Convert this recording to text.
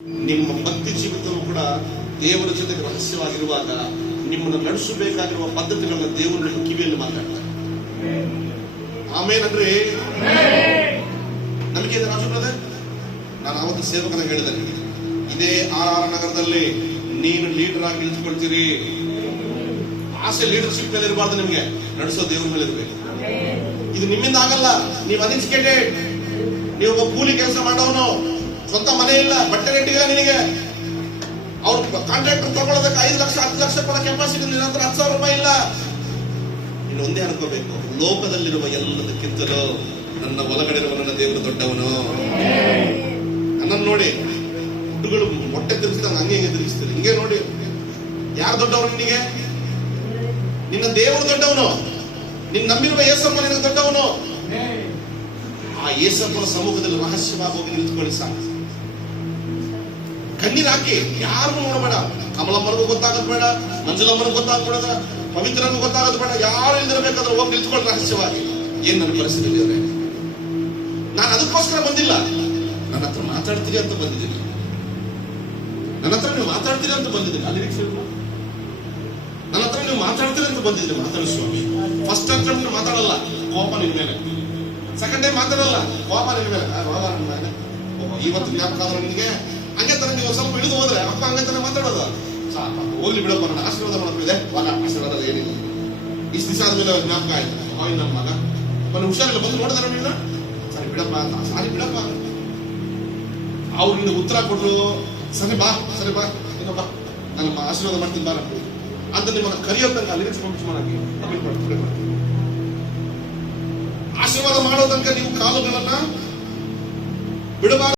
ನಿಮ್ಮ ಭಕ್ತಿ ಜೀವಿತವೂ ಕೂಡ ದೇವರ ಜೊತೆಗೆ ರಹಸ್ಯವಾಗಿರುವಾಗ ನಿಮ್ಮನ್ನು ನಡೆಸಬೇಕಾಗಿರುವ ಪದ್ಧತಿಗಳನ್ನ ದೇವರು ನಿಮ್ಮ ಕಿವಿಯಲ್ಲಿ ಮಾತಾಡ್ತಾರೆ. ಆಮೇಲೆ ನಮಗೆ ಇದೆ ರಾಜು ಬ್ರದರ್. ನಾನು ಆವತ್ತು ಸೇವಕನ ಹೇಳಿದೆ, ಇದೇ RR ನಗರದಲ್ಲಿ ನೀನು ಲೀಡರ್ ಆಗಿ ನಿಂತ್ಕೊಳ್ತೀರಿ. ಆಸೆ ಲೀಡರ್ಶಿಪ್ ಮೇಲೆ ಇರಬಾರ್ದು, ನಿಮ್ಗೆ ನಡೆಸೋ ದೇವ್ರ ಮೇಲೆ ಇರಬೇಕು. ಇದು ನಿಮ್ಮಿಂದ ಆಗಲ್ಲ. ನೀವು ಅನ್ಎಜುಕೇಟೆಡ್, ನೀವು ಒಬ್ಬ ಕೂಲಿ ಕೆಲಸ ಮಾಡೋನು, ಸ್ವಂತ ಮನೆ ಇಲ್ಲ, ಬಟ್ಟೆ ರೇಟಿಗೆ ನಿನಗೆ ಅವ್ರು ಕಾಂಟ್ರಾಕ್ಟರ್ ತಗೊಳ್ಳೋದಕ್ಕೆ 5 ಲಕ್ಷ 10 ಲಕ್ಷ ಕೊಡೋ ಕೆಪಾಸಿಟಿ, ನಿನ್ನ ಹತ್ರ 10,000 ರೂಪಾಯಿ ಇಲ್ಲ. ಇನ್ನು ಒಂದೇ ಅನ್ಕೋಬೇಕು, ಲೋಕದಲ್ಲಿರುವ ಎಲ್ಲದಕ್ಕಿಂತಲೂ ನನ್ನ ಒಳಗಡೆ ಇರುವ ನನ್ನ ದೇವರು ದೊಡ್ಡವನು. ನನ್ನನ್ನು ನೋಡಿ ಹುಡುಗರು ಮೊಟ್ಟೆ ತಿರುಗಿಸಿದಾಗ ಹಂಗೆ ಹಿಂಗೆ ತಿರುಗಿಸ್ತಾರೆ. ಹಿಂಗೆ ನೋಡಿ ಯಾರು ದೊಡ್ಡವನು ನಿನಗೆ? ನಿನ್ನ ದೇವರು ದೊಡ್ಡವನು. ನಿನ್ನ ನಂಬಿರುವ ಯೇಸಪ್ಪ ನಿನಗೆ ದೊಡ್ಡವನು. ಆ ಯೇಸಪ್ಪನ ಸಮ್ಮುಖದಲ್ಲಿ ರಹಸ್ಯವಾಗಿ ಹೋಗಿ ನಿಂತ್ಕೊಳ್ಳಿ ಸಾಕು. ಕಣ್ಣೀರ್ ಹಾಕಿ ಯಾರಿಗೂ ನೋಡಬೇಡ. ಕಮಲಮ್ಮನಿಗೂ ಗೊತ್ತಾಗೋದು ಬೇಡ, ಮಂಜುಲಮ್ಮನಿಗೂ ಗೊತ್ತಾಗ್ಬೇಡ, ಪವಿತ್ರನಿಗೂ ಗೊತ್ತಾಗೋದು ಬೇಡ. ಯಾರು ಇಲ್ದಿರಬೇಕಾದ್ರೆ ಹೋಗಿ ನಿಂತ್ಕೊಳ್ಳಿ ರಹಸ್ಯವಾಗಿ. ಏನ್ ನನ್ನ ಪರಿಸ್ಥಿತಿ ಇದೆ? ನಾನು ಅದಕ್ಕೋಸ್ಕರ ಬಂದಿಲ್ಲ, ನನ್ನ ಹತ್ರ ಮಾತಾಡ್ತೀರಿ ಅಂತ ಬಂದಿದ್ದೀನಿ. ನನ್ನ ಹತ್ರ ನೀವು ಮಾತಾಡ್ತೀರಿ ಅಂತ ಬಂದಿದ್ದೀನಿ. ಅಲ್ಲಿ ನನ್ನ ಹತ್ರ ನೀವು ಮಾತಾಡ್ತೀರಿ ಅಂತ ಬಂದಿದ್ದೀನಿ. ಮಾತಾಡಿ ಸ್ವಾಮಿ. ಫಸ್ಟ್ ಟೈಮ್ ನೀವು ಮಾತಾಡಲ್ಲ, ಕೋಪ ನಿನ್ ಮೇಲೆ. ಸೆಕೆಂಡ್ ಟೈಮ್ ಮಾತಾಡಲ್ಲ, ಕೋಪ ನಿನ್ ಮೇಲೆ. ಇವತ್ತು ಜ್ಞಾಪಕ ಆದ್ರೆ ನಿನಗೆ ಹಂಗೆ ತರ ನೀವು ಸ್ವಲ್ಪ ಇಳಿದು ಹೋದ್ರೆ ಅಪ್ಪ ಹಂಗೆ ತಾನೆ ಮಾತಾಡೋದು. ಸಾಕು ಹೋಗ್ಲಿ ಬಿಡಪ್ಪ, ನನ್ನ ಆಶೀರ್ವಾದ ಮಾಡೋದಿದೆ. ಮಗ ಆಶೀರ್ವಾದ ಏನಿಲ್ಲ. ಇಷ್ಟು ದಿವಸ ಆದ್ಮೇಲೆ ಜ್ಞಾಪಕ ಆಯ್ತು, ನನ್ನ ಮಗ ಒಂದು ಹುಷಾರಿಲ್ಲ, ಬಂದು ನೋಡಿದಾರ ನೀನು, ಸರಿ ಬಿಡಪ್ಪ ಅಂತ. ಸಾರಿ ಬಿಡಪ್ಪ. ಅವ್ರು ನಿನ್ನ ಉತ್ತರ ಕೊಟ್ರು, ಸರಿ ಬಾ ಇನ್ನೊಬ್ಬ ನನ್ನ ಆಶೀರ್ವಾದ ಮಾಡ್ತೀನಿ ಬಾ ಅಂತ ನಿಮ್ಮನ್ನ ಕರಿಯೋ ತನಕ ಅಲ್ಲಿ ಆಶೀರ್ವಾದ ಮಾಡೋ ತನಕ ನೀವು ಕಾಲುಗಳನ್ನ ಬಿಡಬಾರ್ದು.